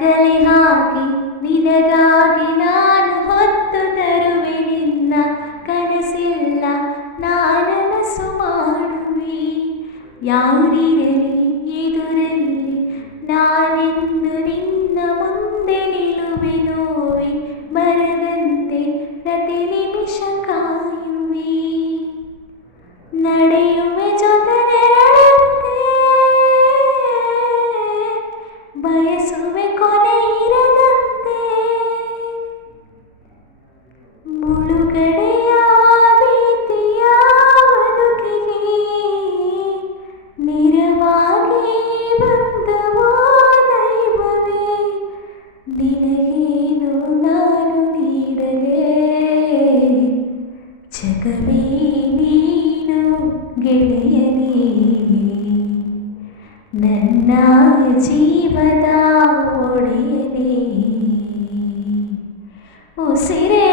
ಕಲೆ ಹಾಕಿ ನಿನಗಾಗಿ ನಾನು ಹೊತ್ತು ತರುವೆ ನಿನ್ನ ಕನಸಿಲ್ಲ ನಾನನಸು ಮಾಡುವೆ ಯಾರಿರಲಿ ಎದುರಲ್ಲಿ ನಾನೆಂದು ನಿನ್ನ ಮುಂದೆ ನಿಲ್ಲುವೆ ನೋವೆ ಬರದಂತೆ ಪ್ರತಿ ನಿಮಿಷ ಕಾಯುವೆ ನಡೆಯುವೆ ಜೊತೆ ನೆರಳಂತೆ ಬಯಸುವೆ ಕೊನೆ ಇರದಂತೆ ಮುಳುಗಡೆಯ ಭೀತಿಯ ಬದುಕಿಗೆ ನಿರವಾಗಿ ಬಂದವೋ ದೈವವೇ ನಿನಗೇನು ನಾನು ನೀಡಲೇ ಜಗವೇ ನೀನು ಗೆಳೆಯನೇ ನನ್ನ ಜೀವದ ಒಡೆಯನೇ ಉಸಿರೇ